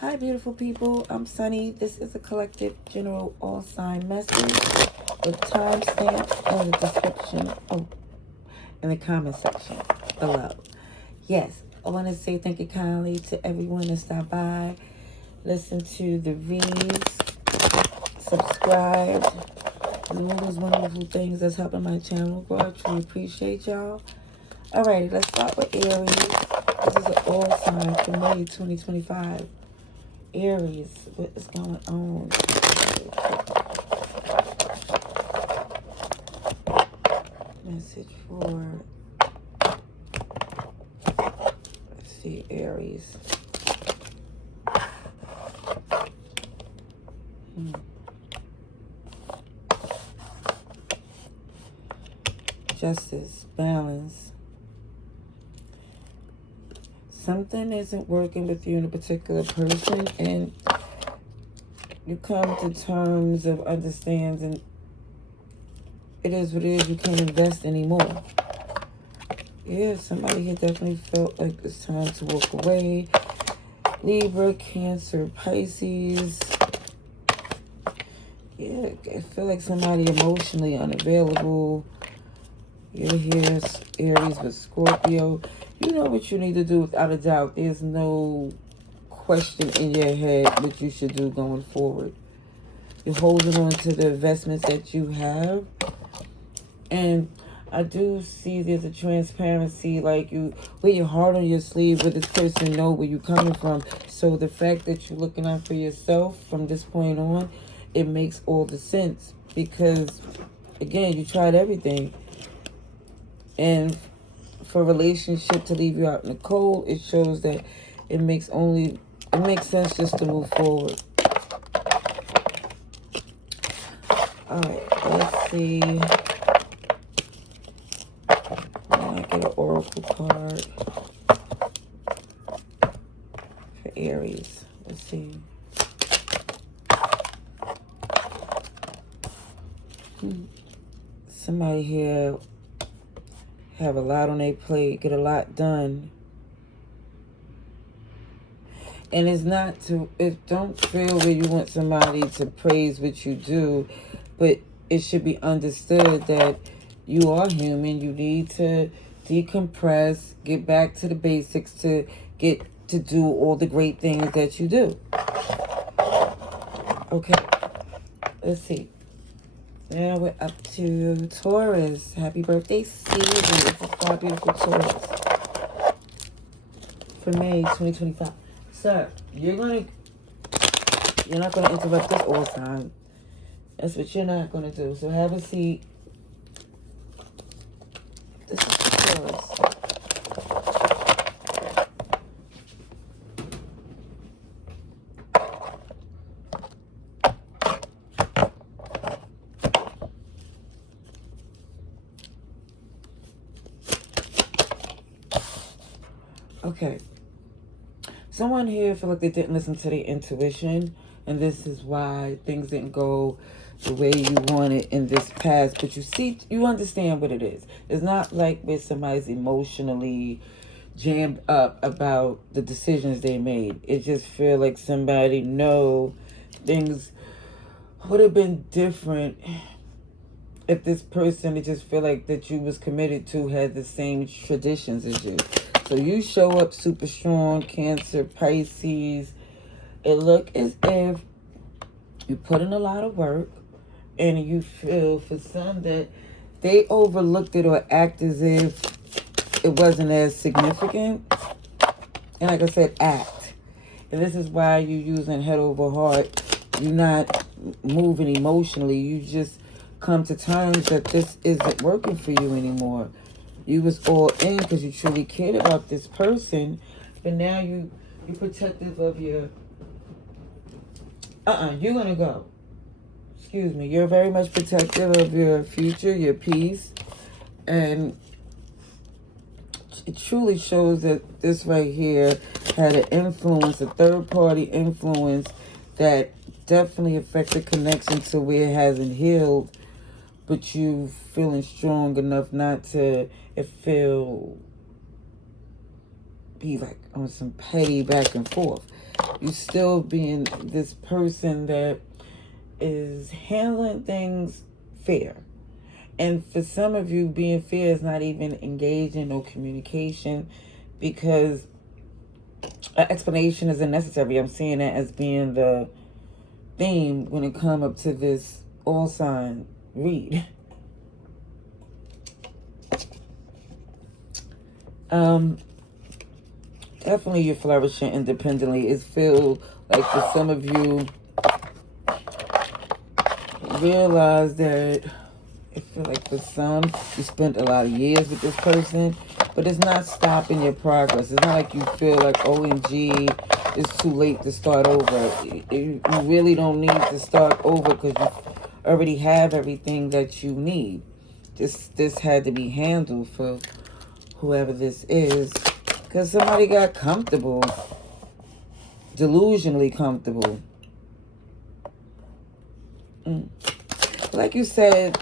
Hi, beautiful people. I'm Sunny. This is a collective general all sign message with timestamps in the description. In the comment section below. Yes, I want to say thank you kindly to everyone that stopped by, listen to the reads, subscribe, and all those wonderful things that's helping my channel grow. I truly appreciate y'all. Alrighty, let's start with Aries. This is an all sign for May 2025. Aries, what is going on? Message for, let's see, Aries. Justice, balance. Something isn't working with you and a particular person, and you come to terms of understanding it is what it is. You can't invest anymore. Yeah, somebody here definitely felt like it's time to walk away. Libra, Cancer, Pisces. Yeah, I feel like somebody emotionally unavailable. You're here, Aries with Scorpio. You know what you need to do without a doubt. There's no question in your head what you should do going forward. You're holding on to the investments that you have. And I do see there's a transparency, like you wear your heart on your sleeve, where this person know where you're coming from. So the fact that you're looking out for yourself from this point on, it makes all the sense. Because, again, you tried everything. And for a relationship to leave you out in the cold, it shows that it makes sense just to move forward. Alright, let's see. I get an oracle card for Aries. Let's see. Somebody here have a lot on their plate, get a lot done. And it's not to, don't feel where you want somebody to praise what you do, but it should be understood that you are human. You need to decompress, get back to the basics to get to do all the great things that you do. Okay, let's see. Now we're up to Taurus. Happy birthday, Caesar. This is our beautiful Taurus for May 2025. Sir, you're not gonna interrupt this all time. That's what you're not gonna do. So have a seat. This is for Taurus. Okay. Someone here feel like they didn't listen to their intuition, and this is why things didn't go the way you wanted in this past. But you understand what it is. It's not like where somebody's emotionally jammed up about the decisions they made. It just feel like somebody know things would have been different if this person, it just feel like that you was committed to had the same traditions as you. So you show up super strong, Cancer, Pisces. It look as if you put in a lot of work, and you feel for some that they overlooked it or act as if it wasn't as significant. And like I said, act. And this is why you're using head over heart. You're not moving emotionally. You just come to terms that this isn't working for you anymore. You was all in because you truly cared about this person, but now you're protective of your. You're gonna go. Excuse me. You're very much protective of your future, your peace, and it truly shows that this right here had an influence, a third-party influence that definitely affected connection to where it hasn't healed. But you feeling strong enough not to be like on some petty back and forth. You still being this person that is handling things fair. And for some of you, being fair is not even engaging or communication, because an explanation isn't necessary. I'm seeing that as being the theme when it come up to this all sign read. Definitely you're flourishing independently. It feels like for some of you, realize that I feel like for some, you spent a lot of years with this person, but it's not stopping your progress. It's not like you feel like, OMG, it's too late to start over. You really don't need to start over, because you already have everything that you need. This had to be handled for whoever this is, because somebody got comfortable, delusionally comfortable. Like you said,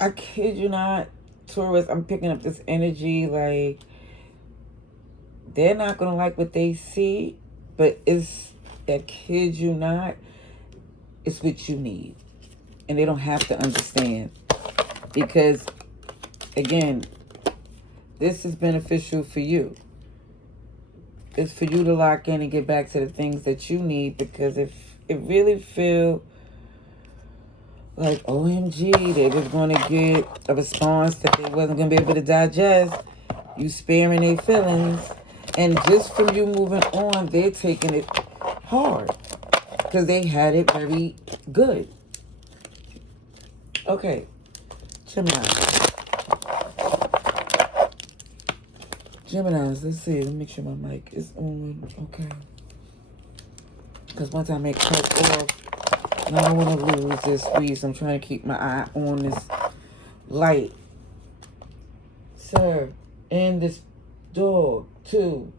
I kid you not, Taurus, I'm picking up this energy like they're not going to like what they see, but I kid you not, it's what you need. And they don't have to understand. Because, again, this is beneficial for you. It's for you to lock in and get back to the things that you need, because if it really feel like, OMG, they was going to get a response that they wasn't going to be able to digest, you sparing their feelings. And just from you moving on, they're taking it hard, because they had it very good. Okay, Geminis, let's see. Let me make sure my mic is on. Okay. Because once I make cut off, I don't want to lose this read, so I'm trying to keep my eye on this light. Sir, and this dog, too.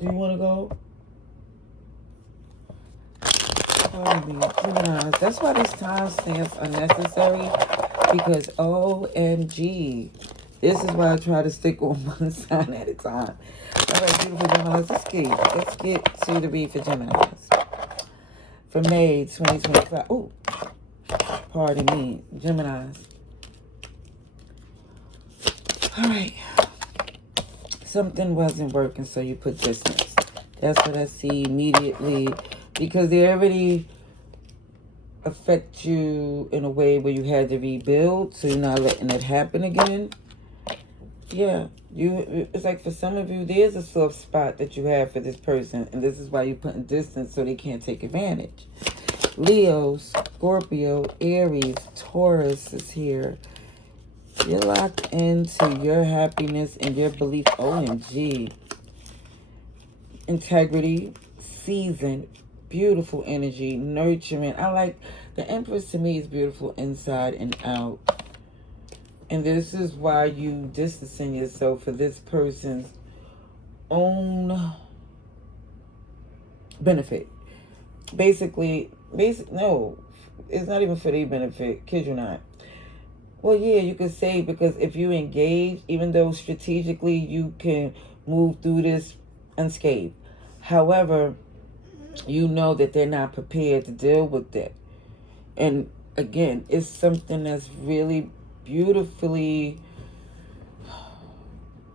Do you want to go? Geminis. That's why these timestamps are necessary, because OMG. This is why I try to stick on one sign at a time. All right, beautiful Geminis, let's get to the read for Geminis. For May 2025. Oh, pardon me, Geminis. All right. Something wasn't working, so you put distance. That's what I see immediately, because they already affect you in a way where you had to rebuild, so you're not letting it happen again. Yeah, it's like for some of you, there's a soft spot that you have for this person, and this is why you're putting distance, so they can't take advantage. Leo, Scorpio, Aries, Taurus is here. You're locked into your happiness and your belief. OMG. Integrity, season, beautiful energy, nurturing. I like, the Empress to me is beautiful inside and out. And this is why you distancing yourself for this person's own benefit. No, it's not even for their benefit. Kid you not. Well, yeah, you could say, because if you engage, even though strategically you can move through this unscathed. However, you know that they're not prepared to deal with that. And again, it's something that's really beautifully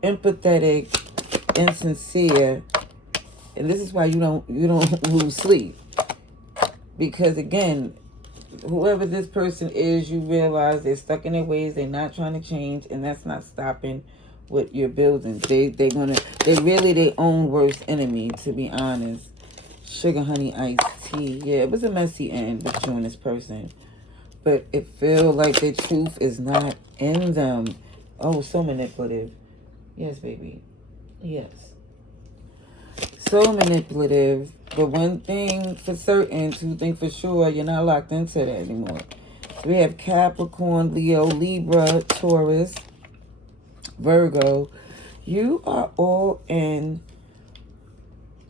empathetic and sincere. And this is why you don't lose sleep. Because again, whoever this person is, you realize they're stuck in their ways, they're not trying to change, and that's not stopping what you're building. They're really their own worst enemy, to be honest. Sugar, honey, iced tea. Yeah, it was a messy end with you and this person. But it feels like the truth is not in them. Oh, so manipulative. Yes, baby. Yes. So manipulative. But one thing for certain, two things for sure, you're not locked into that anymore. So we have Capricorn, Leo, Libra, Taurus, Virgo. You are all in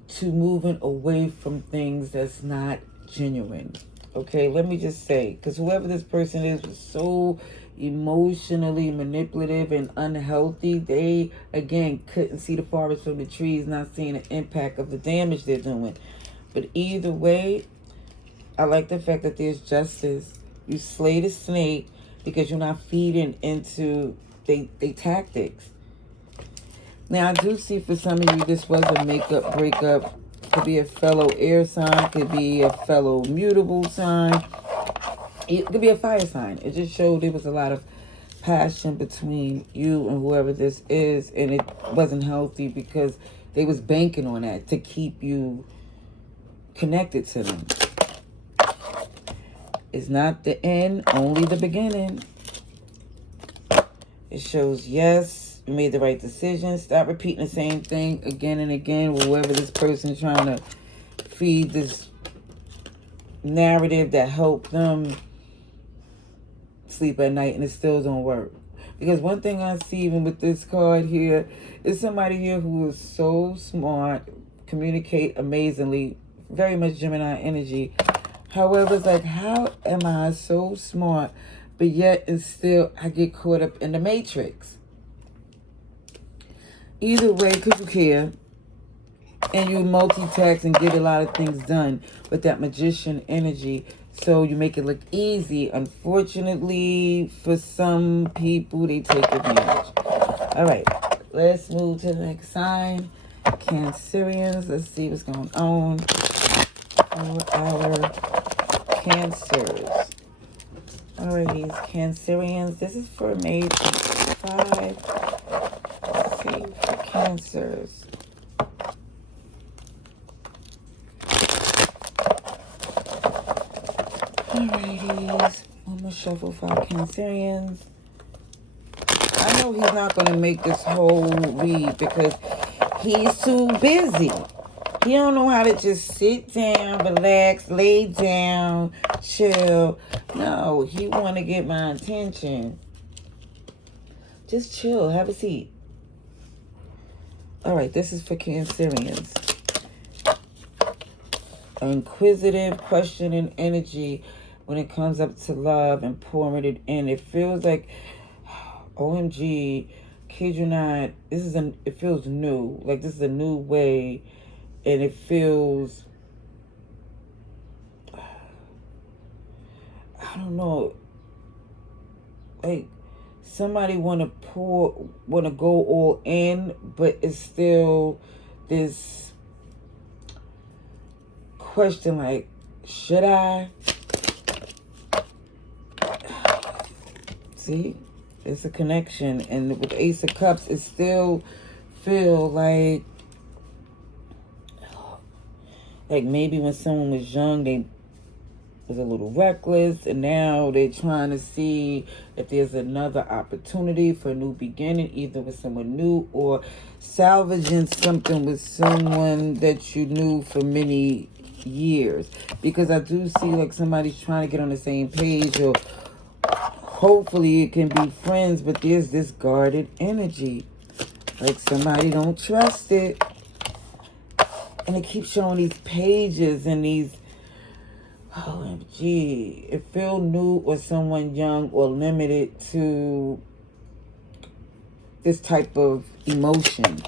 to moving away from things that's not genuine. Okay, let me just say, because whoever this person is was so emotionally manipulative and unhealthy. They, again, couldn't see the forest from the trees, not seeing the impact of the damage they're doing. But either way, I like the fact that there's justice. You slay the snake because you're not feeding into they tactics. Now, I do see for some of you, this was a makeup breakup. Could be a fellow air sign. Could be a fellow mutable sign. It could be a fire sign. It just showed there was a lot of passion between you and whoever this is. And it wasn't healthy because they was banking on that to keep you connected to them. It's not the end, only the beginning. It shows, yes, you made the right decision. Stop repeating the same thing again and again with whoever this person is trying to feed this narrative that helped them sleep at night, and it still don't work. Because one thing I see even with this card here is somebody here who is so smart, communicate amazingly, very much Gemini energy. However, it's like, how am I so smart, but yet and still I get caught up in the matrix? Either way, because you care, and you multitask and get a lot of things done with that magician energy, so you make it look easy. Unfortunately, for some people, they take advantage. All right, let's move to the next sign. Cancerians, let's see what's going on for our Cancers. Alrighty, Cancerians. This is for May 5. Let's see, for Cancers. Alrighties. I'm going to shuffle for our Cancerians. I know he's not going to make this whole read because he's too busy. He don't know how to just sit down, relax, lay down, chill. No, he want to get my attention. Just chill. Have a seat. All right, this is for Cancerians. Inquisitive, questioning energy when it comes up to love and pouring it in. It feels like, OMG, kid you not, it feels new. Like this is a new way. And it feels, I don't know, like somebody want to go all in, but it's still this question like, should I? See, it's a connection. And with the Ace of Cups, it still feel like maybe when someone was young, they was a little reckless, and now they're trying to see if there's another opportunity for a new beginning, either with someone new or salvaging something with someone that you knew for many years. Because I do see like somebody's trying to get on the same page, or hopefully it can be friends, but there's this guarded energy. Like somebody don't trust it. And it keeps showing these pages and these, OMG, it feels new or someone young or limited to this type of emotion.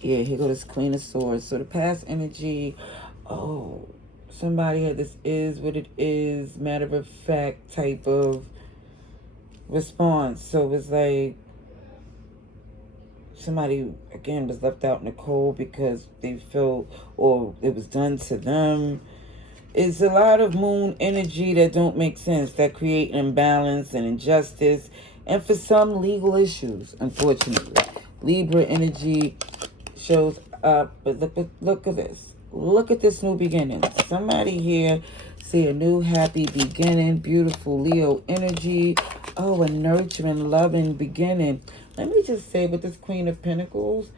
Yeah, here goes this Queen of Swords. So the past energy, somebody had this is what it is, matter of fact type of response. So it's like, somebody, again, was left out in the cold because they felt, or it was done to them. It's a lot of moon energy that don't make sense, that create imbalance and injustice, and for some, legal issues, unfortunately. Libra energy shows up, but look at this. Look at this new beginning. Somebody here see a new happy beginning, beautiful Leo energy. Oh, a nurturing, loving beginning. Let me just say, with this Queen of Pentacles,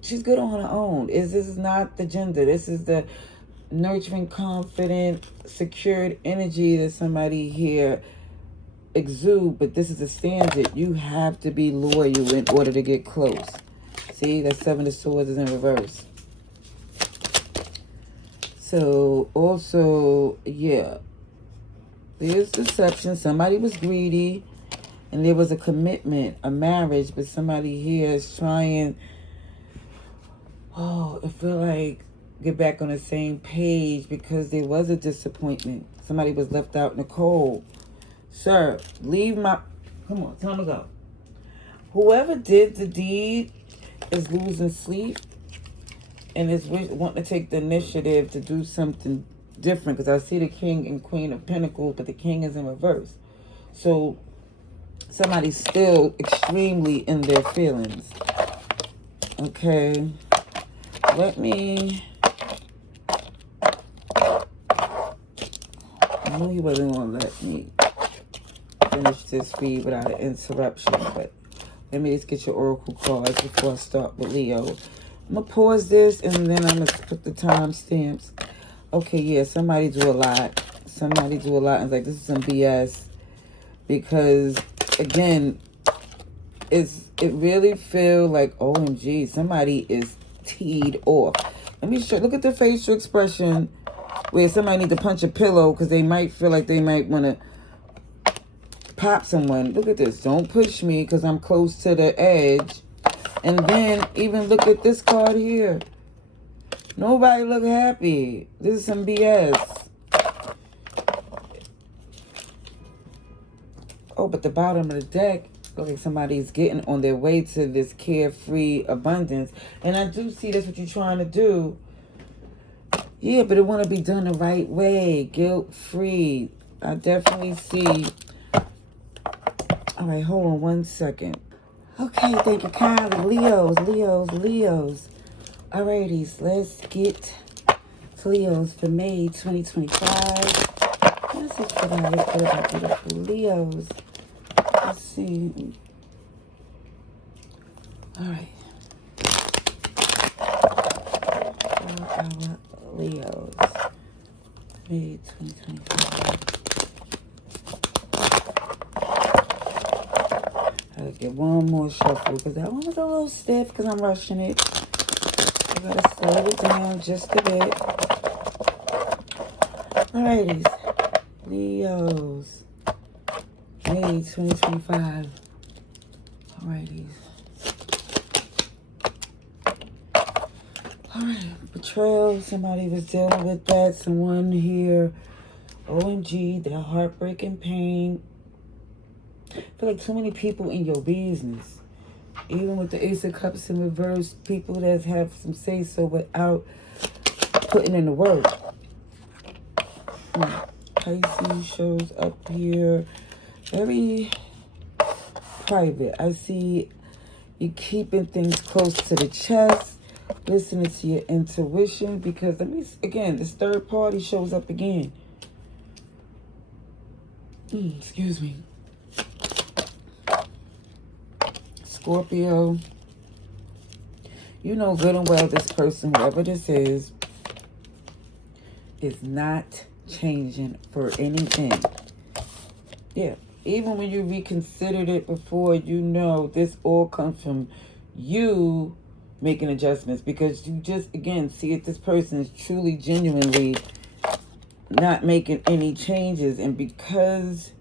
she's good on her own. This is not the gender. This is the nurturing, confident, secured energy that somebody here exude. But this is a standard. You have to be loyal in order to get close. See, that Seven of Swords is in reverse. So, also, yeah. There's deception. Somebody was greedy. And there was a commitment, a marriage. But somebody here is trying, I feel like, get back on the same page because there was a disappointment. Somebody was left out in the cold. Sir, leave my... Come on, time to go. Whoever did the deed is losing sleep and is wanting to take the initiative to do something different, because I see the King and Queen of Pentacles, but the King is in reverse. So somebody's still extremely in their feelings. Okay. Let me... I knew you wasn't going to let me finish this read without an interruption, but let me just get your oracle cards before I start with Leo. I'm going to pause this and then I'm going to put the timestamps. Okay, yeah, somebody do a lot. Somebody do a lot. And it's like, this is some BS. Because, again, it really feel like, OMG, somebody is teed off. Let me show, look at the facial expression where somebody need to punch a pillow because they might feel like they might want to pop someone. Look at this. Don't push me because I'm close to the edge. And then even look at this card here. Nobody look happy. This is some BS. Oh, but the bottom of the deck, look like somebody's getting on their way to this carefree abundance. And I do see that's what you're trying to do. Yeah, but it want to be done the right way. Guilt-free. I definitely see. All right, hold on one second. Okay, thank you kindly. Leos. Alrighties, let's get to Leos for May 2025. Message for our beautiful Leos. Let's see. All right. For our Leos, May 2025. I'll get one more shuffle because that one was a little stiff because I'm rushing it. I gotta slow it down just a bit. Alrighties. Leos, May 2025. Alrighty. Alright, betrayal. Somebody was dealing with that. Someone here. OMG, that heartbreaking pain. I feel like too many people in your business. Even with the Ace of Cups in reverse, people that have some say-so without putting in the work. Pisces shows up here. Very private. I see you keeping things close to the chest, listening to your intuition, because again, this third party shows up again. Excuse me. Scorpio. You know good and well this person, whoever this is not changing for anything. Yeah. Even when you reconsidered it before, you know this all comes from you making adjustments, because you just, again, see if this person is truly, genuinely not making any changes. And because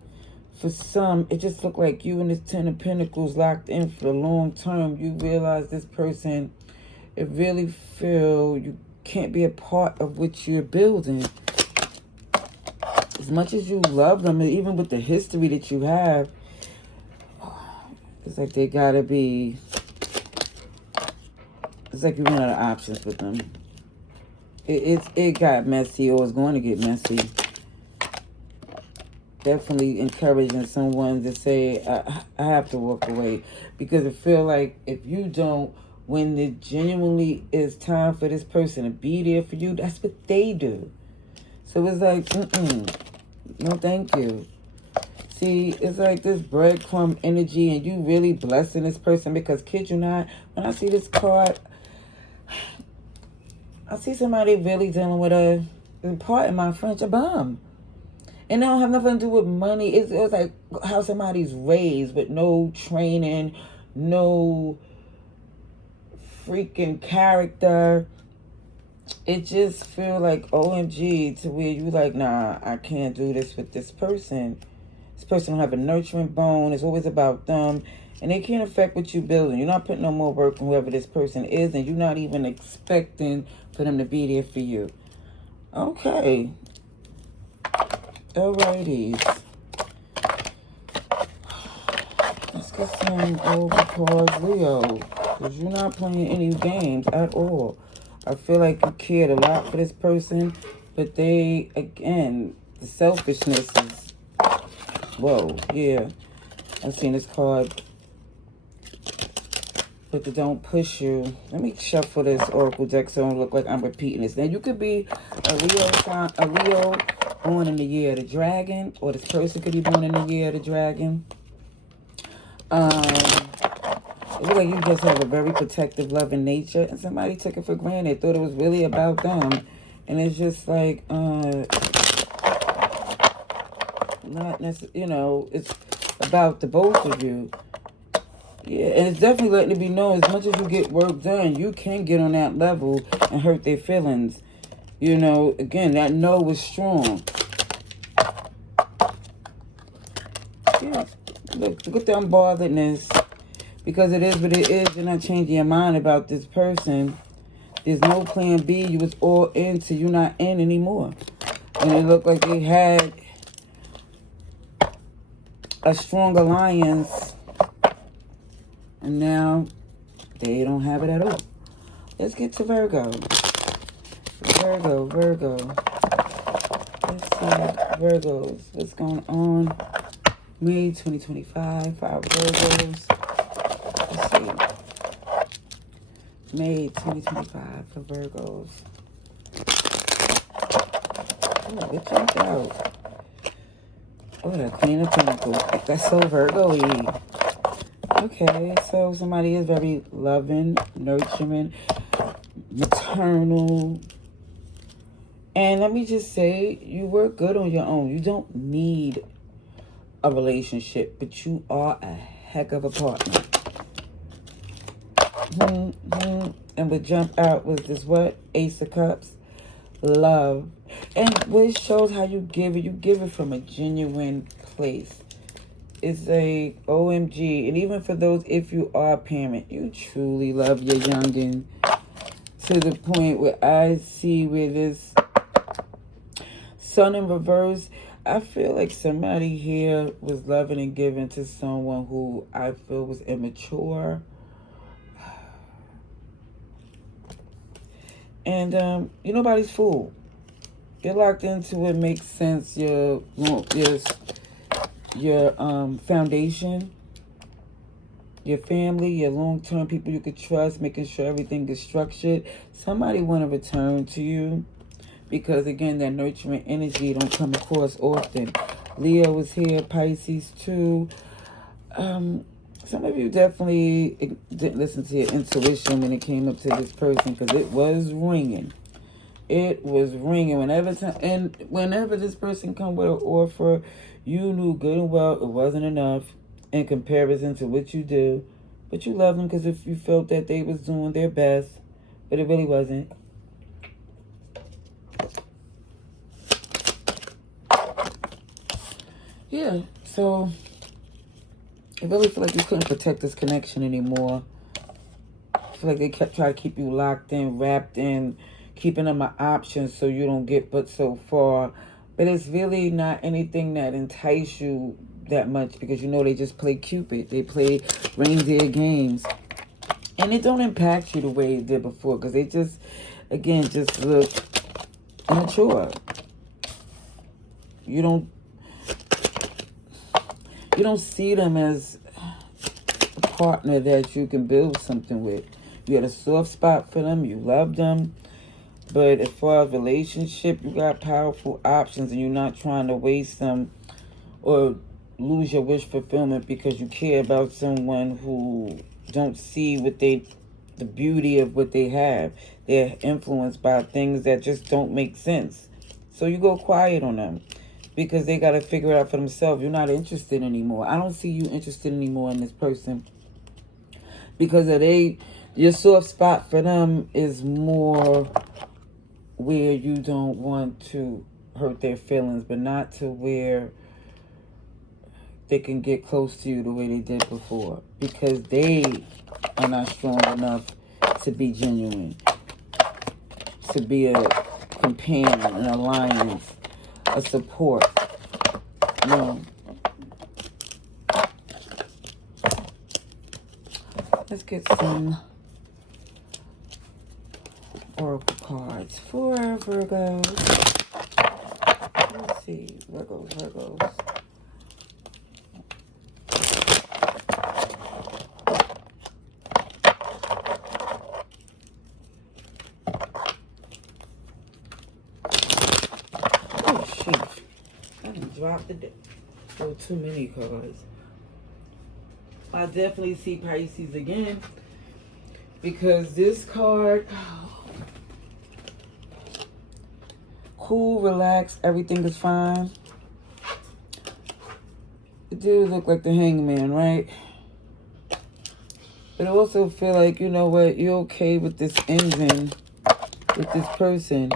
for some, it just looked like you and this Ten of Pentacles locked in for the long term, you realize this person, it really feel you can't be a part of what you're building. As much as you love them, and even with the history that you have, it's like they gotta be, it's like you run out of options with them. It got messy, or it's going to get messy. Definitely encouraging someone to say, I have to walk away. Because I feel like if you don't, when it genuinely is time for this person to be there for you, that's what they do. So it's like, no thank you. See, it's like this breadcrumb energy, and you really blessing this person, because kid you not, when I see this card, I see somebody really dealing with pardon my French, a bum. And it don't have nothing to do with money. It's like how somebody's raised with no training, no freaking character. it just feel like OMG to where you like, nah, I can't do this with this person. This person don't have a nurturing bone. It's always about them. And they can't affect what you building. You're not putting no more work on whoever this person is, and you're not even expecting for them to be there for you. Okay. Alrighty. Let's get some over cards, Leo. Because you're not playing any games at all. I feel like you cared a lot for this person, but they, again, the selfishness is, whoa, yeah. I've seen this card, but they don't push you. Let me shuffle this Oracle deck so it don't look like I'm repeating this. Now, you could be a Leo born in the year of the dragon, or this person could be born in the year of the dragon. It looks like you just have a very protective, loving nature, and somebody took it for granted, thought it was really about them, and it's just like, not necessarily, you know, it's about the both of you. Yeah, and it's definitely letting it be known, as much as you get work done, you can get on that level and hurt their feelings. You know, again, that no was strong. Yeah, look at the unbotheredness. Because it is what it is, you're not changing your mind about this person. There's no plan B. You was all in till you're not in anymore. And it looked like they had a strong alliance. And now they don't have it at all. Let's get to Virgo. Virgo. Let's see, Virgos. What's going on? May 2025 for our Virgos. Let's see. May 2025 for Virgos. Oh, it jumped out. Oh, the Queen of Pentacles. That's so Virgo-y. Okay, so somebody is very loving, nurturing, maternal. And let me just say, you work good on your own. You don't need a relationship, but you are a heck of a partner. And what jumped out was this what? Ace of Cups. Love. And what it shows how you give it from a genuine place. It's a OMG. And even for those, if you are a parent, you truly love your youngin' to the point where I see where this Sun in reverse, I feel like somebody here was loving and giving to someone who I feel was immature. And you're nobody's fool. You're locked into what makes sense. Your foundation, your family, your long-term people you could trust, making sure everything is structured. Somebody want to return to you because, again, that nurturing energy don't come across often. Leo is here, Pisces too. Some of you definitely didn't listen to your intuition when it came up to this person because it was ringing. It was ringing. Whenever this person come with an offer, you knew good and well it wasn't enough in comparison to what you do. But you love them because if you felt that they was doing their best, but it really wasn't. Yeah, so I really feel like you couldn't protect this connection anymore. I feel like they kept trying to keep you locked in, wrapped in, keeping them an option so you don't get but so far. But it's really not anything that entice you that much because you know they just play Cupid. They play reindeer games. And it don't impact you the way it did before because they just, again, just look immature. You don't see them as a partner that you can build something with. You had a soft spot for them. You love them. But as far as relationship, you got powerful options and you're not trying to waste them or lose your wish fulfillment because you care about someone who don't see the beauty of what they have. They're influenced by things that just don't make sense. So you go quiet on them because they got to figure it out for themselves. You're not interested anymore. I don't see you interested anymore in this person because your soft spot for them is more where you don't want to hurt their feelings, but not to where they can get close to you the way they did before, because they are not strong enough to be genuine, to be a companion, an alliance, a support. No. Let's get some oracle cards for Virgos. Let's see, Virgos. Oh, sheesh. I done dropped it. There were too many cards. I definitely see Pisces again, because this card, cool, relax, everything is fine. It do look like the Hangman, right? But I also feel like, you know what, you're okay with this ending with this person.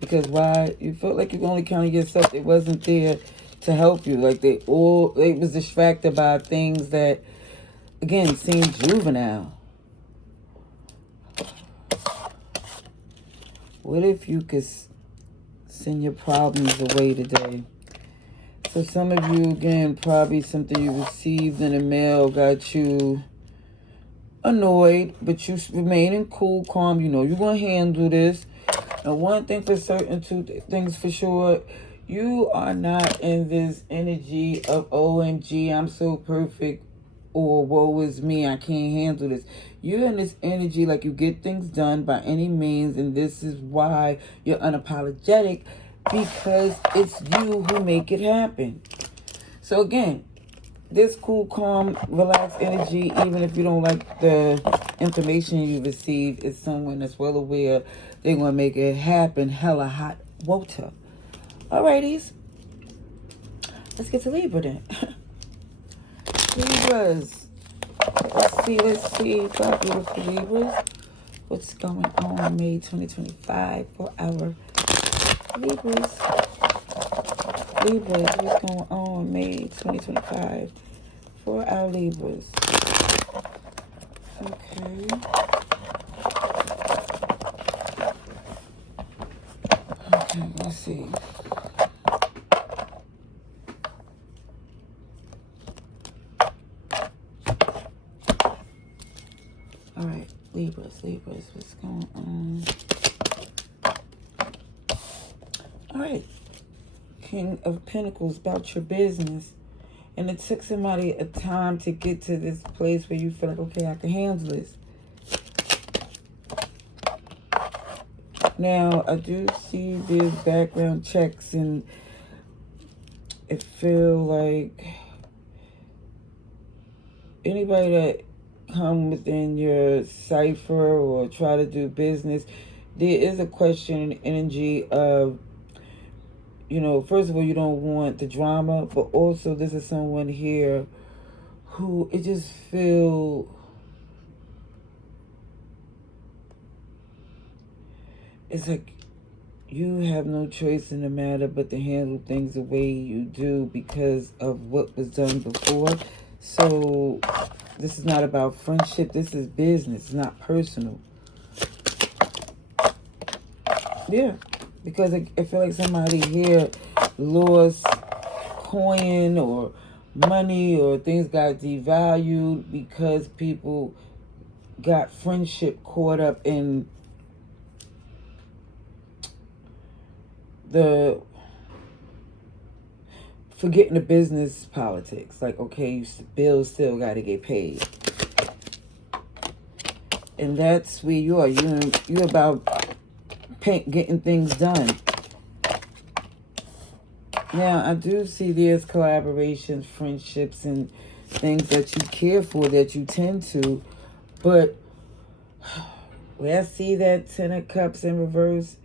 Because why? You felt like you only counted yourself. It wasn't there to help you. Like they was distracted by things that, again, seem juvenile. What if you could send your problems away today? So some of you, again, probably something you received in the mail got you annoyed, but you remaining cool, calm. You know you're going to handle this. And one thing for certain, two things for sure, you are not in this energy of OMG, I'm so perfect, or woe is me, I can't handle this. You're in this energy like you get things done by any means, and this is why you're unapologetic, because it's you who make it happen. So again, this cool, calm, relaxed energy, even if you don't like the information you received, is someone that's well aware they're going to make it happen. Hella hot water. Alrighties. Let's get to Libra then. Libras. Let's see. Five beautiful Libras. What's going on May 2025 for our Libras? Libras, what's going on May 2025 for our Libras? Okay. Okay, let's see. All right, Libras, what's going on? All right. King of Pentacles, about your business. And it took somebody a time to get to this place where you feel like, okay, I can handle this. Now, I do see there's background checks, and it feel like anybody that come within your cipher or try to do business, there is a question and energy of, you know, first of all, you don't want the drama, but also this is someone here who it just feel it's like you have no choice in the matter but to handle things the way you do because of what was done before. So this is not about friendship. This is business. It's not personal. Yeah. Because I feel like somebody here lost coin or money, or things got devalued because people got friendship caught up in the forgetting the business politics. Like, okay, bills still got to get paid. And that's where you are. You're about getting things done. Now, I do see there's collaborations, friendships, and things that you care for, that you tend to. But where I see that Ten of Cups in reverse,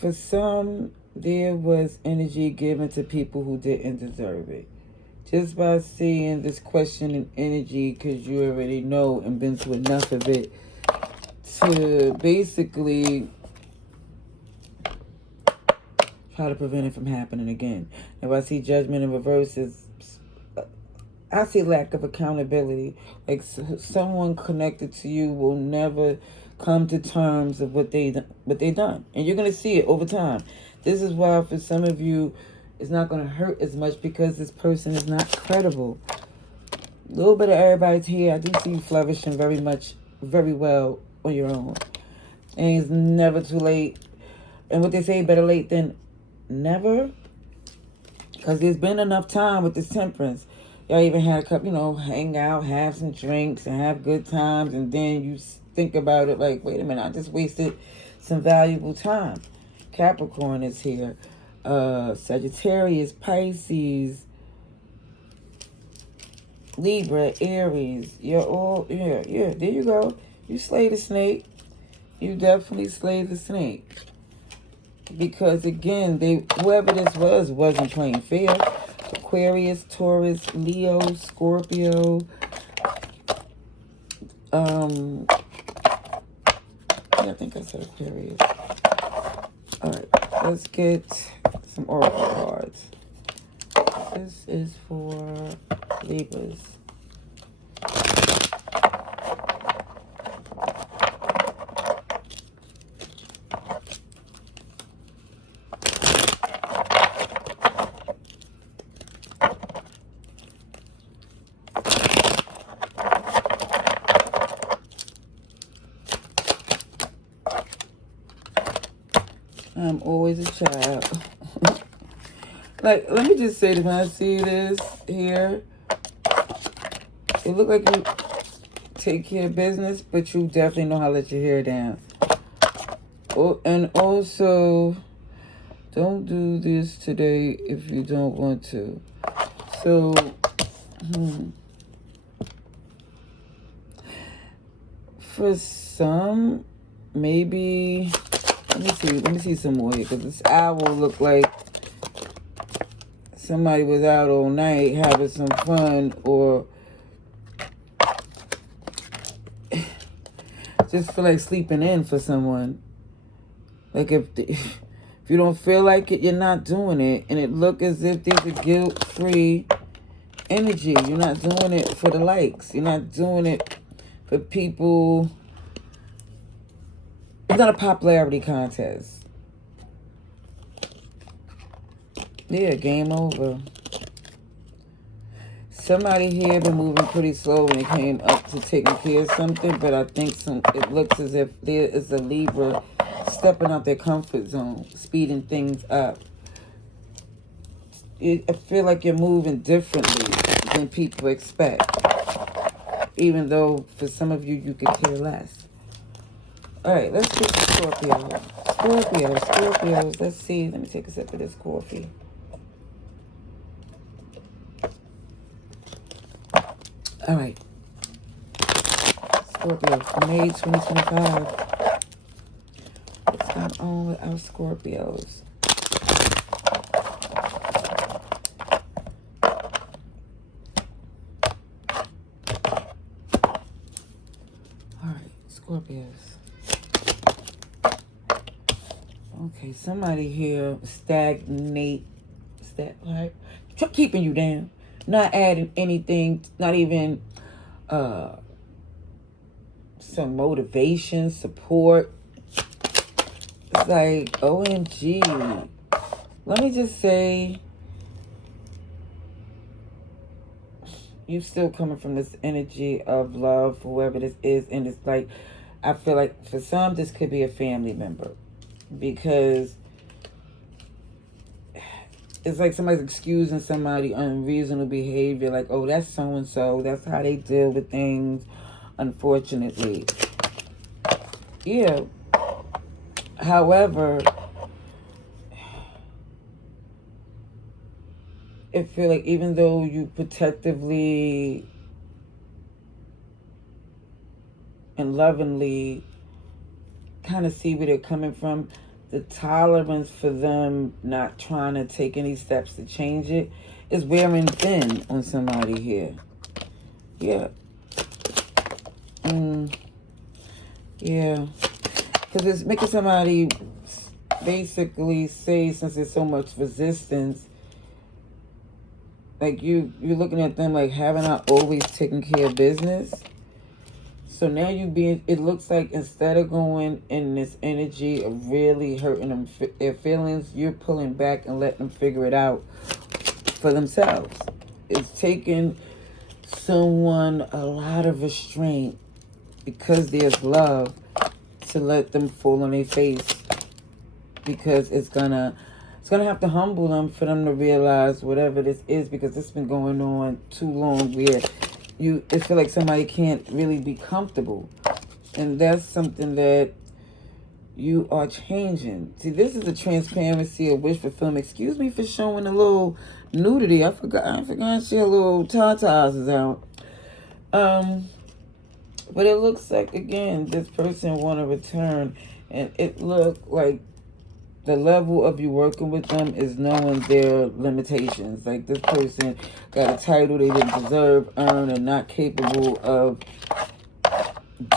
for some, there was energy given to people who didn't deserve it. Just by seeing this question and energy, because you already know and been through enough of it to basically try to prevent it from happening again. If I see judgment in reverse, I see lack of accountability. Like someone connected to you will never come to terms of what they done, and you're gonna see it over time. This is why for some of you, it's not gonna hurt as much because this person is not credible. A little bit of everybody's here. I do see you flourishing very well on your own, and it's never too late. And what they say, better late than never, because there's been enough time with this temperance. Y'all even had a couple, hang out, have some drinks, and have good times, and then you think about it like, wait a minute, I just wasted some valuable time. Capricorn is here. Sagittarius, Pisces, Libra, Aries. You're all, yeah, there you go. You slayed the snake. You definitely slayed the snake. Because again, whoever this wasn't playing fair. Aquarius, Taurus, Leo, Scorpio. I think I said Aquarius. Alright, let's get some oracle cards. This is for Libras. I'm always a child. Like, let me just say this. When I see this here, it look like you take care of business, but you definitely know how to let your hair down. Oh, and also, don't do this today if you don't want to. So, for some, maybe... Let me see some more here, because this owl look like somebody was out all night having some fun, or just feel like sleeping in for someone. Like if you don't feel like it, you're not doing it, and it look as if there's a guilt-free energy. You're not doing it for the likes. You're not doing it for people. It's not a popularity contest. Yeah, game over. Somebody here been moving pretty slow when it came up to taking care of something, but I think it looks as if there is a Libra stepping out their comfort zone, speeding things up. I feel like you're moving differently than people expect, even though for some of you, you could care less. All right, let's get to Scorpio. Scorpios. Let's see. Let me take a sip of this coffee. All right. Scorpio, May 2025. What's going on with our Scorpios? All right, Scorpios. Okay, somebody here keeping you down, not adding anything, not even some motivation, support. It's like, OMG. Let me just say, you still coming from this energy of love, whoever this is, and it's like, I feel like for some, this could be a family member. Because it's like somebody's excusing somebody unreasonable behavior. Like, oh, that's so-and-so. That's how they deal with things, unfortunately. Yeah. However, I feel like even though you protectively and lovingly kind of see where they're coming from, the tolerance for them not trying to take any steps to change it is wearing thin on somebody here. Yeah. Yeah. Because it's making somebody basically say, since there's so much resistance, like you're looking at them like, haven't I always taken care of business? So now it looks like instead of going in this energy of really hurting them, their feelings, you're pulling back and letting them figure it out for themselves. It's taking someone a lot of restraint, because there's love, to let them fall on their face, because it's gonna have to humble them for them to realize whatever this is, because it's been going on too long where it feel like somebody can't really be comfortable, and that's something that you are changing. See, this is the transparency of wish fulfillment. Excuse me for showing a little nudity. I forgot she had little tatas is out. But it looks like, again, this person want to return, and it looked like the level of you working with them is knowing their limitations. Like, this person got a title they didn't deserve, earn, and not capable of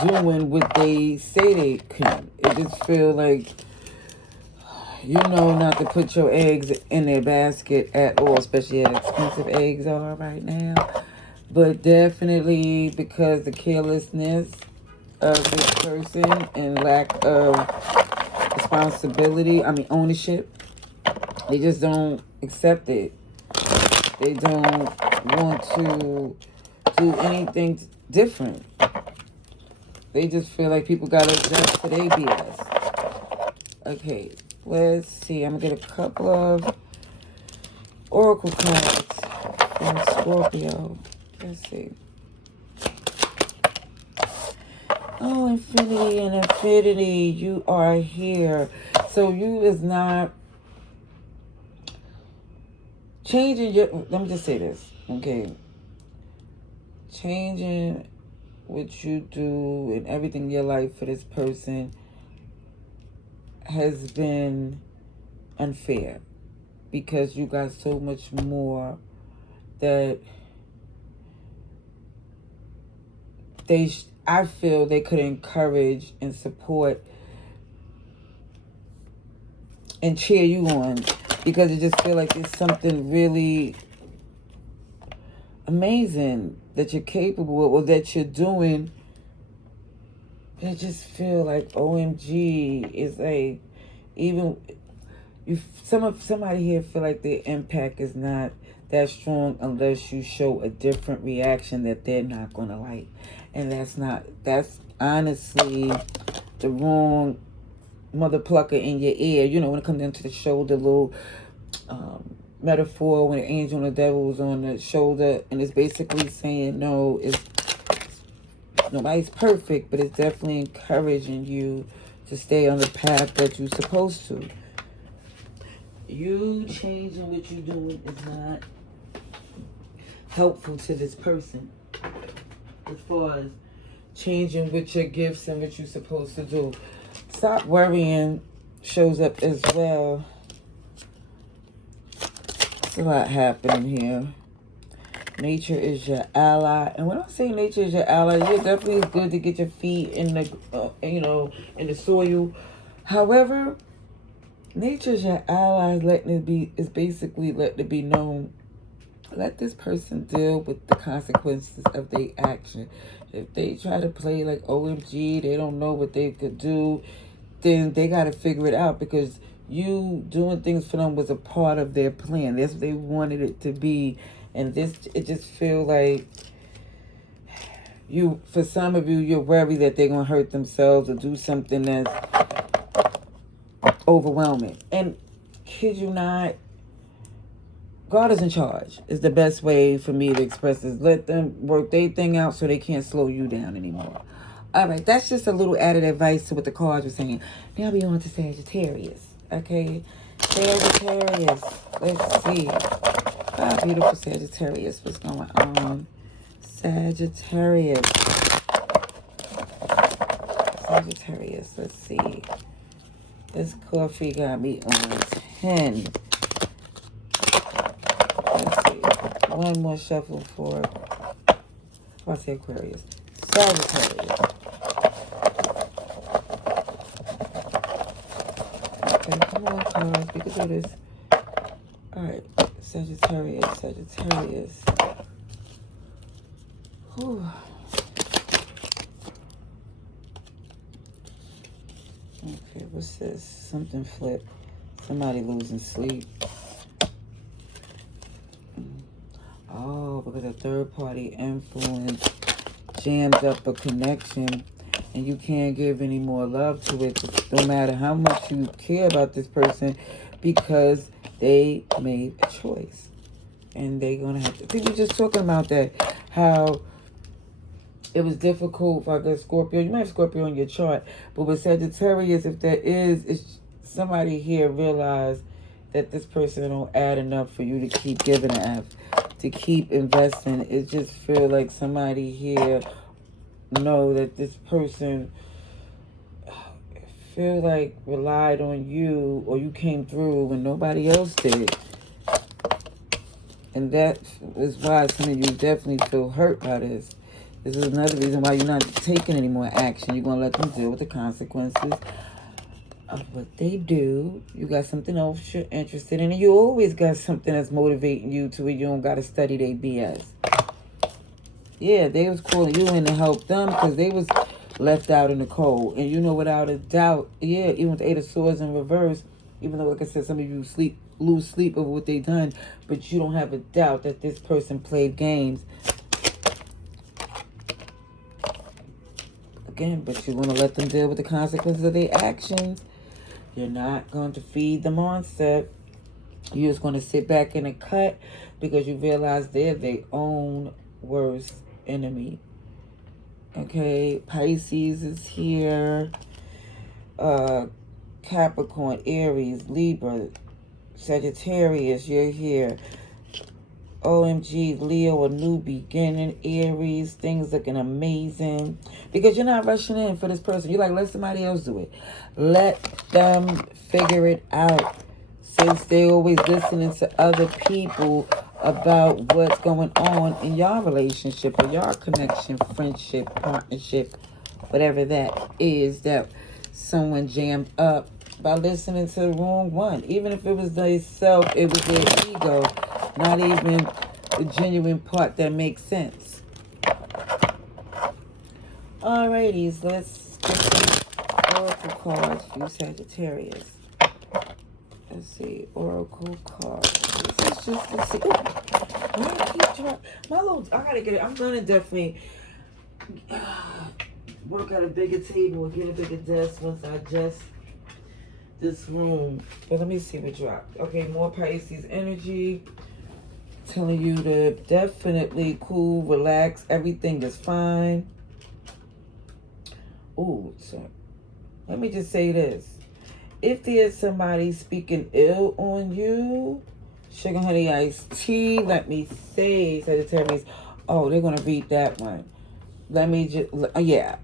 doing what they say they can. It just feel like, not to put your eggs in their basket at all, especially as expensive eggs are right now. But definitely because the carelessness of this person and lack of ownership, they just don't accept it. They don't want to do anything different. They just feel like people gotta adjust to their BS. Okay, let's see. I'm gonna get a couple of oracle cards from Scorpio. Let's see. Oh, infinity and infinity, you are here. So you is not changing let me just say this, okay? Changing what you do and everything in your life for this person has been unfair, because you got so much more that I feel they could encourage and support and cheer you on, because it just feel like it's something really amazing that you're capable of, or that you're doing. It just feel like OMG is like, even somebody here feel like their impact is not that strong unless you show a different reaction that they're not gonna like. And that's honestly the wrong mother plucker in your ear. When it comes down to the shoulder, little metaphor, when the angel and the devil is on the shoulder, and it's basically saying, no, nobody's perfect, but it's definitely encouraging you to stay on the path that you're supposed to. You changing what you're doing is not helpful to this person, as far as changing with your gifts and what you're supposed to do. Stop worrying shows up as well. There's a lot happening here. Nature is your ally. And when I say nature is your ally, you're definitely good to get your feet in the, in the soil. However, nature is your ally, is basically letting it be known. Let this person deal with the consequences of their action. If they try to play like OMG, they don't know what they could do, then they got to figure it out, because you doing things for them was a part of their plan. That's what they wanted it to be. And it just feel like for some of you, you're worried that they're going to hurt themselves or do something that's overwhelming. And kid you not, God is in charge is the best way for me to express this. Let them work their thing out so they can't slow you down anymore. All right, that's just a little added advice to what the cards were saying. Now we on to Sagittarius, okay? Sagittarius, let's see. Ah, beautiful Sagittarius, what's going on? Sagittarius, let's see. This coffee got me on 10. Let's see. One more shuffle for, I say Aquarius. Sagittarius. more cards. We can do this. All right, Sagittarius, Sagittarius. Whew. Okay, what's this? Something flip. Somebody losing sleep. Oh, because a third-party influence jams up a connection and you can't give any more love to it, no matter how much you care about this person, because they made a choice. And they're going to have to... I think we're just talking about that, how it was difficult for, I guess, Scorpio. You might have Scorpio on your chart, but with Sagittarius, if there is, it's somebody here realize that this person don't add enough for you to keep giving an F, to keep investing. It just feel like somebody here know that this person feel like relied on you, or you came through when nobody else did. And that is why some of you definitely feel hurt by this. This is another reason why you're not taking any more action. You're going to let them deal with the consequences of what they do. You got something else you're interested in, and you always got something that's motivating you to where you don't got to study their BS. Yeah, they was calling you in to help them because they was left out in the cold. And you know, without a doubt, yeah, even with the Eight of Swords in reverse, even though, like I said, some of you lose sleep over what they done, but you don't have a doubt that this person played games. Again, but you want to let them deal with the consequences of their actions. You're not going to feed the mindset. You're just going to sit back in a cut because you realize they're their own worst enemy. Okay, Pisces is here. Capricorn, Aries, Libra, Sagittarius, you're here. OMG, Leo, a new beginning, Aries, things looking amazing. Because you're not rushing in for this person. You're like, let somebody else do it. Let them figure it out. Since they're always listening to other people about what's going on in your relationship or your connection, friendship, partnership, whatever that is that someone jammed up by listening to the wrong one. Even if it was their self, it was their ego, not even the genuine part that makes sense. Alrighties, let's get some oracle cards for you Sagittarius. Let's see, oracle cards. This is just to see. I'm gonna keep trying. I gotta get it. I'm gonna definitely work at a bigger table and get a bigger desk once I adjust this room. But let me see what dropped. Okay, more Pisces energy. Telling you to definitely cool, relax. Everything is fine. Ooh, so let me just say this. If there's somebody speaking ill on you, sugar, honey, iced tea, let me say, Sagittarius, oh, they're going to read that one. Let me just, yeah.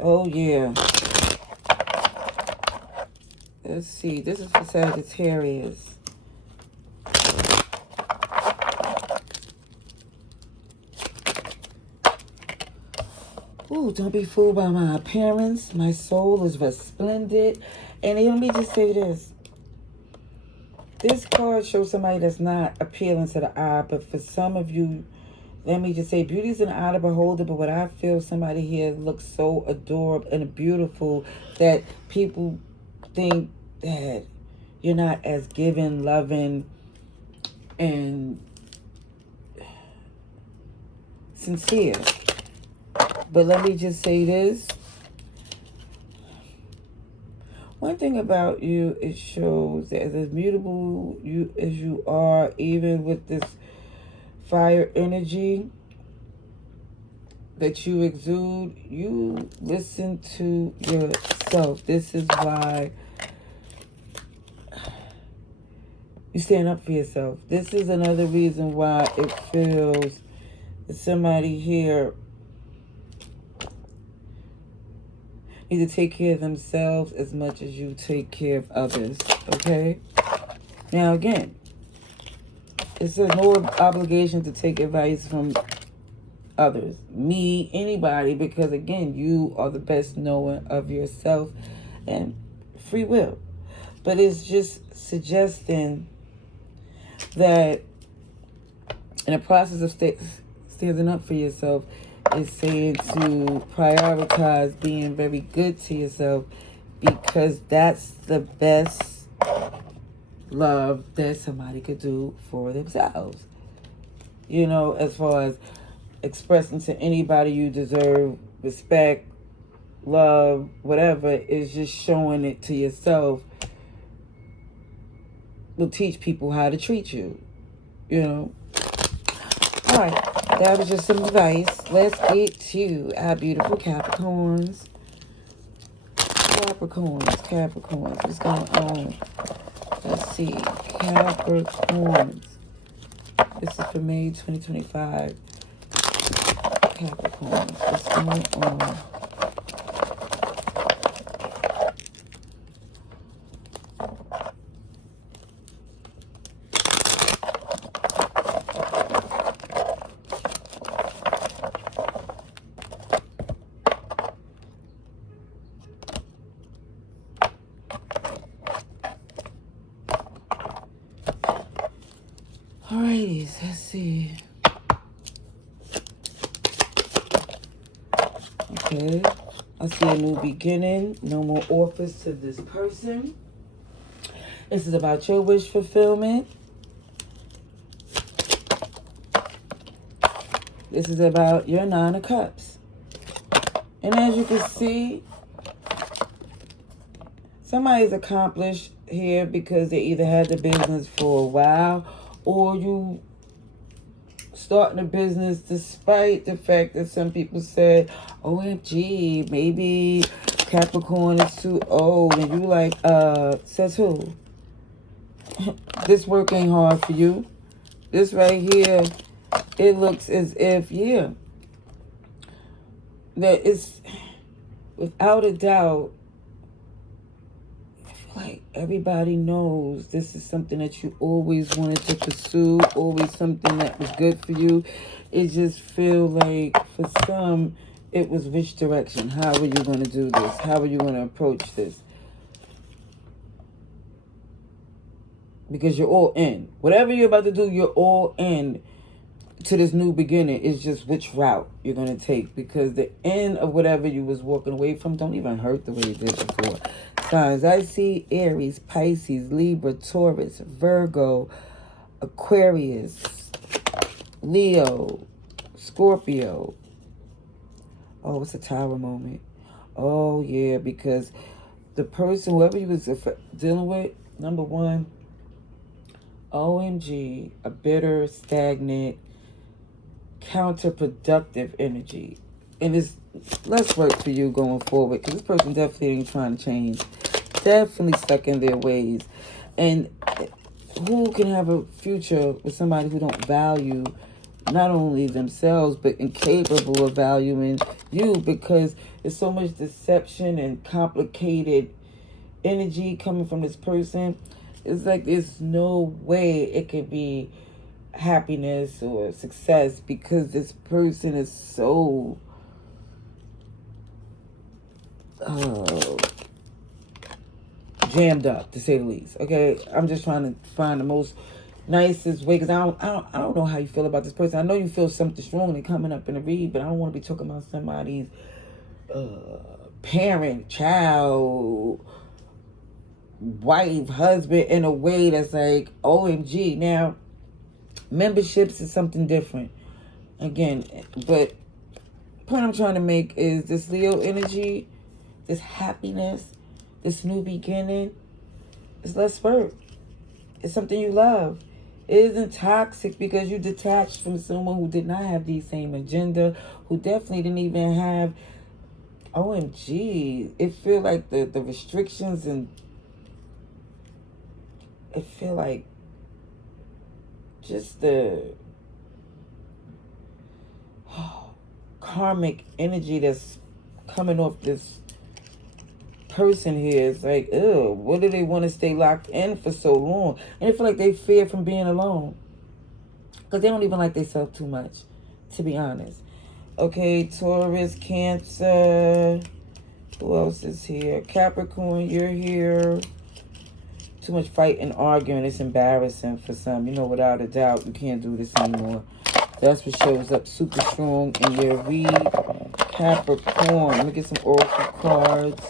Oh, yeah. Let's see. This is for Sagittarius. Ooh, don't be fooled by my appearance. My soul is resplendent. And let me just say this. This card shows somebody that's not appealing to the eye. But for some of you, let me just say, beauty's in the eye of the beholder. But what I feel, somebody here looks so adorable and beautiful that people think that you're not as giving, loving, and sincere. But let me just say this. One thing about you, it shows that as mutable as you are, even with this fire energy that you exude, you listen to yourself. This is why you stand up for yourself. This is another reason why it feels that somebody here need to take care of themselves as much as you take care of others, okay? Now, again, it's no obligation to take advice from others, me, anybody, because, again, you are the best knower of yourself and free will. But it's just suggesting that in the process of standing up for yourself, it's saying to prioritize being very good to yourself, because that's the best love that somebody could do for themselves. You know, as far as expressing to anybody you deserve respect, love, whatever, is just showing it to yourself will teach people how to treat you. You know? Alright, that was just some advice. Let's get to our beautiful Capricorns. Capricorns. What's going on? Let's see. Capricorns. This is for May 2025. Capricorns. What's going on? Alrighties, let's see. Okay, I see a new beginning. No more offers to this person. This is about your wish fulfillment. This is about your Nine of Cups. And as you can see, somebody's accomplished here because they either had the business for a while, or you starting a business despite the fact that some people said, OMG, maybe Capricorn is too old. And you like, says who? This work ain't hard for you. This right here, it looks as if, yeah, that it's, without a doubt, like everybody knows this is something that you always wanted to pursue, always something that was good for you. It just feel like for some, it was which direction? How are you going to do this? How are you going to approach this? Because you're all in. Whatever you're about to do, you're all in to this new beginning. It's just which route you're going to take. Because the end of whatever you was walking away from don't even hurt the way it did before. Signs I see: Aries, Pisces, Libra, Taurus, Virgo, Aquarius, Leo, Scorpio. Oh, it's a Tower moment. Oh, yeah, because the person, whoever you was dealing with, number one, OMG, a bitter, stagnant, counterproductive energy. And it's less work for you going forward, because this person definitely ain't trying to change. Definitely stuck in their ways. And who can have a future with somebody who don't value not only themselves, but incapable of valuing you, because there's so much deception and complicated energy coming from this person. It's like there's no way it could be happiness or success, because this person is so jammed up, to say the least. Okay, I'm just trying to find the most nicest way, because I don't know how you feel about this person. I know you feel something strongly coming up in the read, but I don't want to be talking about somebody's parent, child, wife, husband in a way that's like OMG. Now, memberships is something different. Again, but the point I'm trying to make is this Leo energy, this happiness, this new beginning, it's less work. It's something you love. It isn't toxic because you detached from someone who did not have the same agenda, who definitely didn't even have, OMG. It feel like the restrictions, and it feel like just the karmic energy that's coming off this person here. Is like, ew, what do they want to stay locked in for so long? And I feel like they fear from being alone, because they don't even like themselves too much, to be honest. Okay, Taurus, Cancer, Who else is here? Capricorn, you're here. Too much fight and arguing. It's embarrassing for some. You know, without a doubt, you can't do this anymore. That's what shows up super strong in your read. Capricorn. Let me get some oracle cards.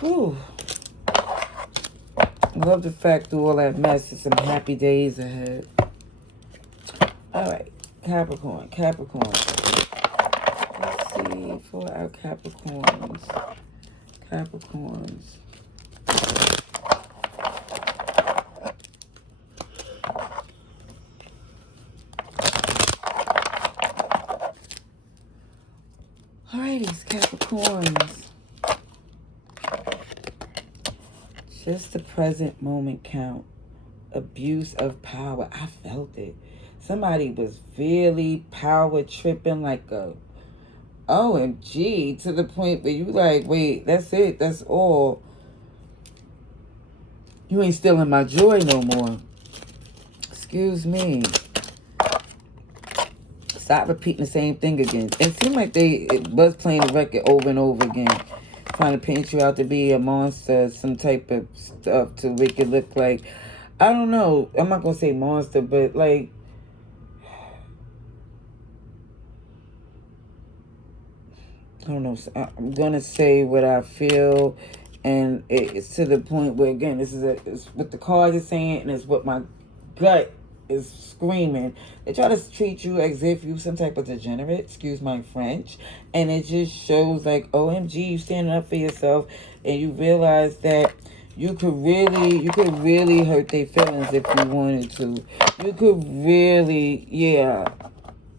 Whew. Love the fact through all that mess, there's some happy days ahead. All right. Capricorn. Capricorn. Let's see for our Capricorns. Capricorns. Alrighty, Capricorns. Just the present moment count. Abuse of power. I felt it. Somebody was really power tripping like a OMG to the point where you like, wait, that's it. That's all. You ain't stealing my joy no more. Excuse me. Stop repeating the same thing again. It seemed like it was playing the record over and over again. Trying to paint you out to be a monster, some type of stuff to make it look like, I don't know. I'm not going to say monster, but like, I don't know. I'm going to say what I feel. And it's to the point where, again, it's what the cards are saying, and it's what my gut is screaming. They try to treat you as if you some type of degenerate, excuse my French, and it just shows like, OMG, you standing up for yourself, and you realize that you could really hurt their feelings if you wanted to. You could really,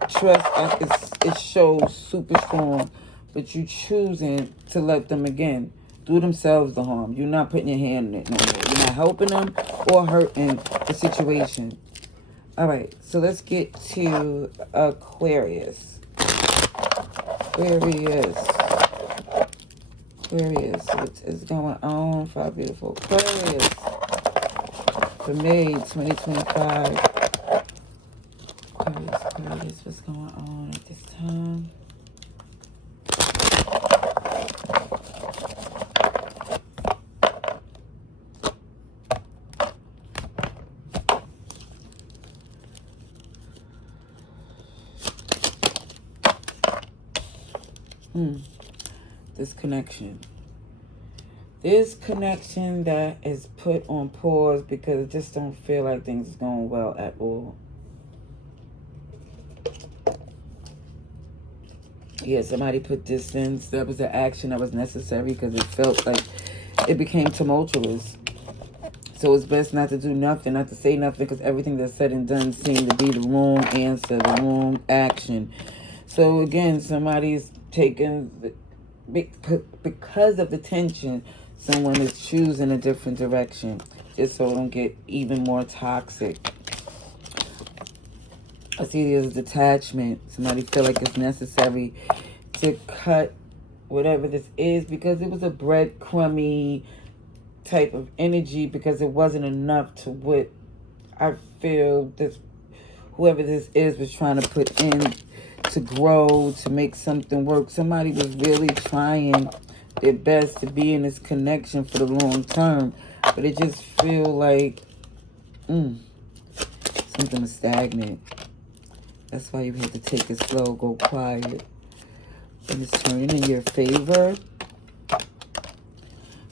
trust. It shows super strong, but you choosing to let them again do themselves the harm. You're not putting your hand in it no more. You're not helping them or hurting the situation. All right, so let's get to Aquarius. Aquarius. What is going on for our beautiful Aquarius? For May 2025. Aquarius, what's going on at this time? This connection that is put on pause because it just don't feel like things is going well at all. Yeah, somebody put distance. That was the action that was necessary because it felt like it became tumultuous. So it's best not to do nothing, not to say nothing, because everything that's said and done seemed to be the wrong answer, the wrong action. So again, somebody's taking, because of the tension, someone is choosing a different direction, just so it don't get even more toxic. I see there's a detachment. Somebody feel like it's necessary to cut whatever this is, because it was a breadcrumby type of energy, because it wasn't enough to what I feel this whoever this is was trying to put in to grow, to make something work. Somebody was really trying their best to be in this connection for the long term, but it just feel like something is stagnant. That's why you have to take it slow, go quiet. And it's turning in your favor,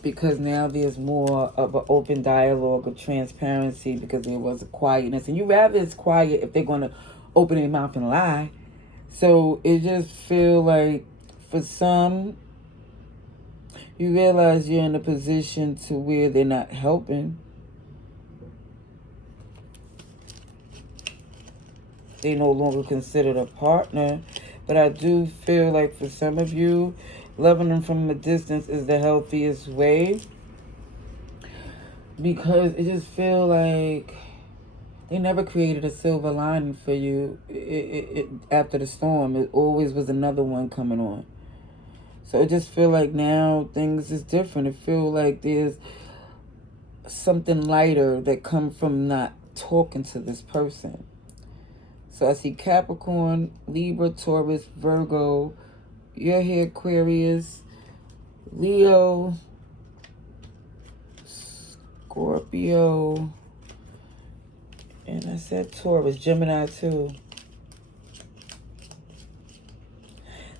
because now there's more of an open dialogue of transparency, because there was a quietness. And you rather it's quiet if they're going to open their mouth and lie. So it just feel like for some, you realize you're in a position to where they're not helping. They no longer considered a partner. But I do feel like for some of you, loving them from a distance is the healthiest way, because it just feel like they never created a silver lining for you. After the storm, it always was another one coming on. So it just feel like now things is different. It feel like there's something lighter that come from not talking to this person. So I see Capricorn, Libra, Taurus, Virgo. You're here, Aquarius. Leo, Scorpio, and I said Taurus, Gemini too.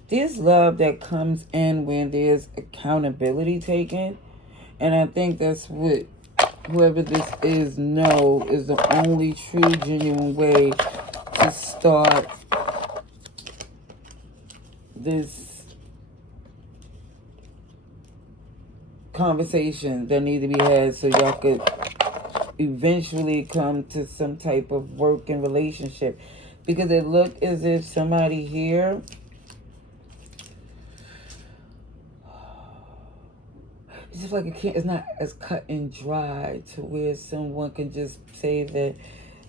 There's love that comes in when there's accountability taken. And I think that's what whoever this is the only true, genuine way to start this conversation that needs to be had so y'all could eventually come to some type of working relationship. Because it looked as if somebody here it's just like it's not as cut and dry to where someone can just say that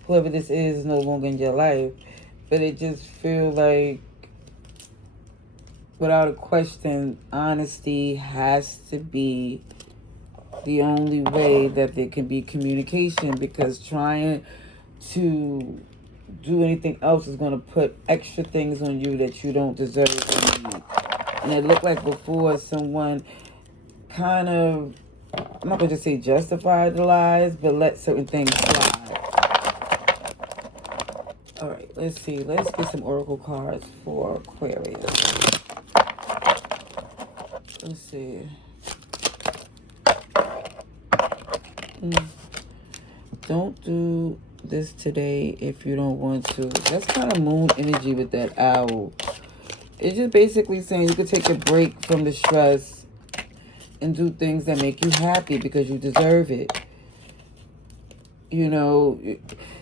whoever this is no longer in your life. But it just feels like, without a question, honesty has to be the only way that there can be communication, because trying to do anything else is going to put extra things on you that you don't deserve to need. And it looked like before someone kind of, I'm not going to just say justify the lies, but let certain things slide. All right, let's see. Let's get some oracle cards for Aquarius. Let's see. Don't do this today if you don't want to. That's kind of moon energy with that owl. It's just basically saying you could take a break from the stress and do things that make you happy because you deserve it. You know,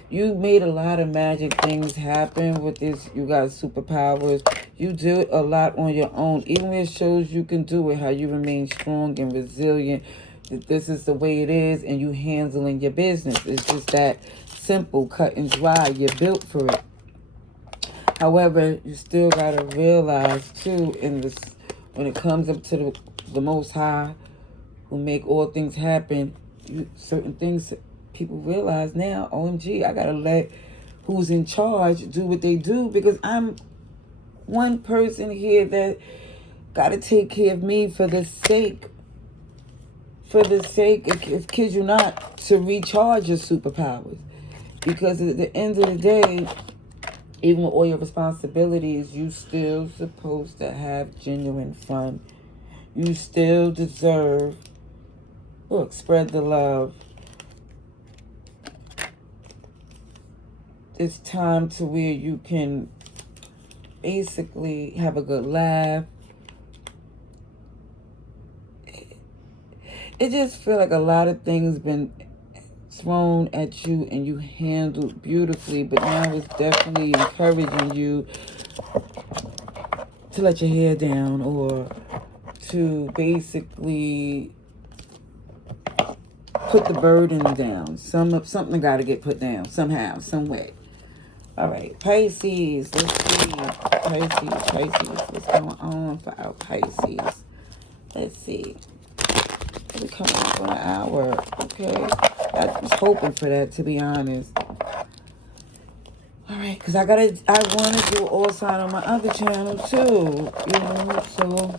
you made a lot of magic things happen with this. You got superpowers. You do it a lot on your own. Even when it shows you can do it, how you remain strong and resilient. That this is the way it is, and you handling your business. It's just that simple, cut and dry. You're built for it. However, you still gotta realize too, in this, when it comes up to the Most High, who make all things happen, certain things people realize now. OMG, I gotta let who's in charge do what they do, because I'm one person here that gotta take care of me for the sake, if kids you not, to recharge your superpowers. Because at the end of the day, even with all your responsibilities, you still supposed to have genuine fun. You still deserve, look, spread the love. It's time to where you can basically have a good laugh. It just feel like a lot of things been thrown at you and you handled beautifully, but now it's definitely encouraging you to let your hair down, or to basically put the burden down. Something got to get put down somehow, some way. All right, Pisces. Let's see. Pisces. What's going on for our Pisces? Let's see. We come up on an hour. Okay. I was hoping for that, to be honest. All right, because I want to do all sign on my other channel too. You know, so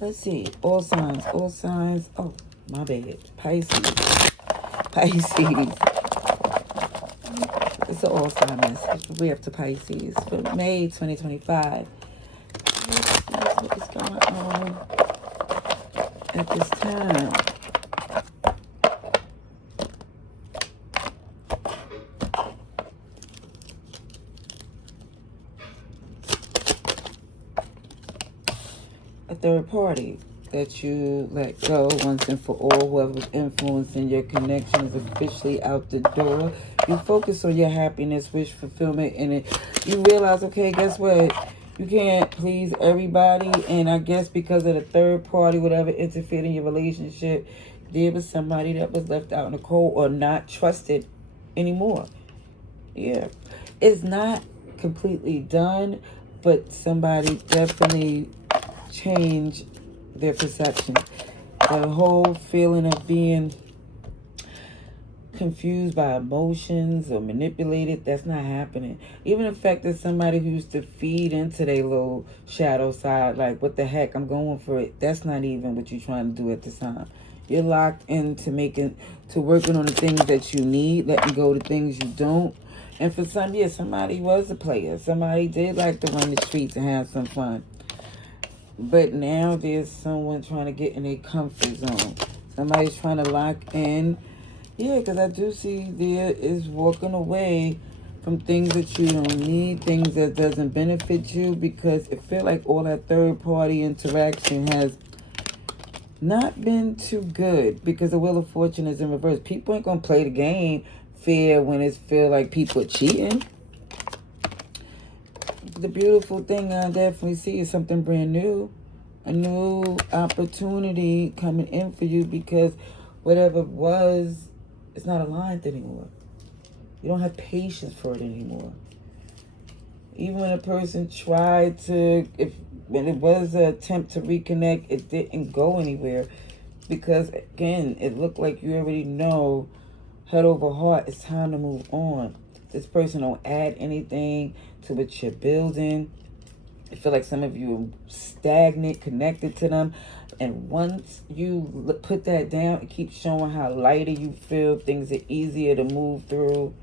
let's see. All signs. Oh, my bad. Pisces. It's an all sign message. We have to Pisces for May 2025. Let's see what is going on at this time. A third party that you let go once and for all. Whoever was influencing your connection is officially out the door. You focus on your happiness, wish fulfillment, and you realize, okay, guess what? You can't please everybody, and I guess because of the third party, whatever interfered in your relationship, there was somebody that was left out in the cold or not trusted anymore. Yeah. It's not completely done, but somebody definitely changed their perception. The whole feeling of being confused by emotions or manipulated. That's not happening. Even the fact that somebody who used to feed into their little shadow side, like, what the heck, I'm going for it. That's not even what you're trying to do at this time. You're locked into working on the things that you need, letting go of the things you don't. And for some, yeah, somebody was a player. Somebody did like to run the streets and have some fun. But now there's someone trying to get in a comfort zone. Somebody's trying to lock in. Yeah, because I do see there is walking away from things that you don't need, things that doesn't benefit you, because it feels like all that third-party interaction has not been too good, because the Wheel of Fortune is in reverse. People ain't going to play the game fair when it feel like people are cheating. The beautiful thing I definitely see is something brand new. A new opportunity coming in for you, because whatever was, it's not aligned anymore. You don't have patience for it anymore. Even when a person tried to, when it was an attempt to reconnect, it didn't go anywhere. Because, again, it looked like you already know, head over heart, it's time to move on. This person don't add anything to what you're building. I feel like some of you are stagnant, connected to them. And once you put that down, it keeps showing how lighter you feel. Things are easier to move through.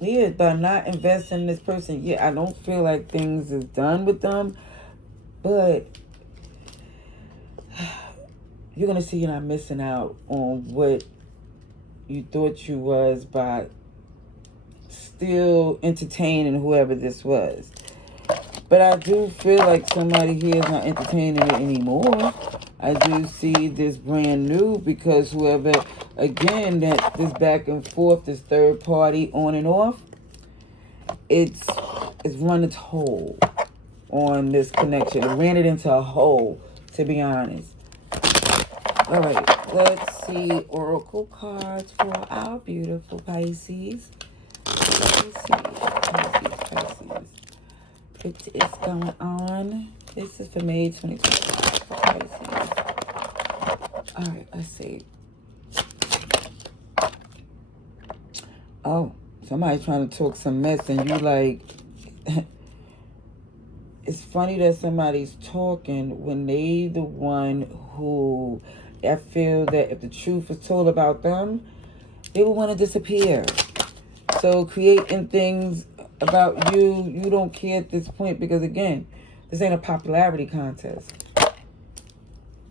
Yeah, by not investing in this person, yeah, I don't feel like things is done with them. But you're going to see you're not missing out on what you thought you was by still entertaining whoever this was. But I do feel like somebody here is not entertaining it anymore. I do see this brand new, because whoever, again, that this back and forth, this third party on and off, it's run its hole on this connection. It ran it into a hole, to be honest. All right, let's see oracle cards for our beautiful Pisces. Let me see, Pisces. It is going on. This is for May 2025 for Pisces. All right, let's see. Oh, somebody trying to talk some mess, and you like... It's funny that somebody's talking when they the one who... I feel that if the truth is told about them, they will want to disappear. So creating things about you, you don't care at this point, because, again, this ain't a popularity contest.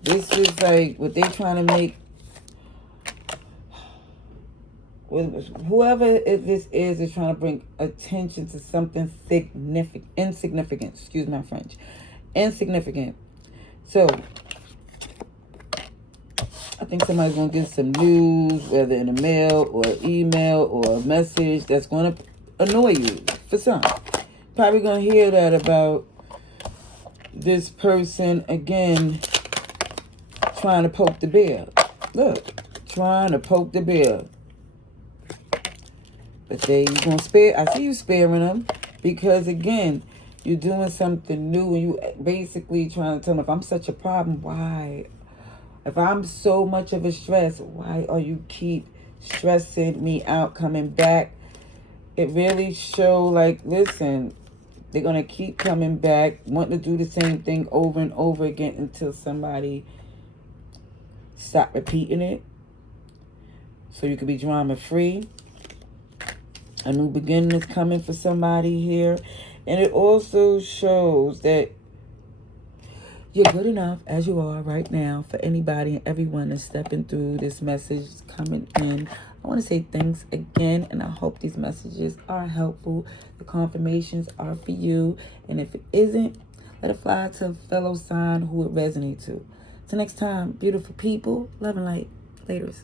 This is like what they trying to make. Whoever this is trying to bring attention to something insignificant. Excuse my French. Insignificant. So I think somebody's going to get some news, whether in a mail or email or a message that's going to annoy you for some. Probably going to hear that about this person, again, trying to poke the bear. Look, trying to poke the bear. But you're going to spare. I see you sparing them, because, again, you're doing something new, and you basically trying to tell them, if I'm such a problem, why? If I'm so much of a stress, why are you keep stressing me out, coming back? It really show like, listen, they're going to keep coming back, wanting to do the same thing over and over again until somebody stop repeating it. So you could be drama free. A new beginning is coming for somebody here. And it also shows that you're good enough as you are right now for anybody and everyone that's stepping through this message coming in. I want to say thanks again, and I hope these messages are helpful. The confirmations are for you. And if it isn't, let it fly to a fellow sign who it resonates to. Till next time, beautiful people, love and light. Laters.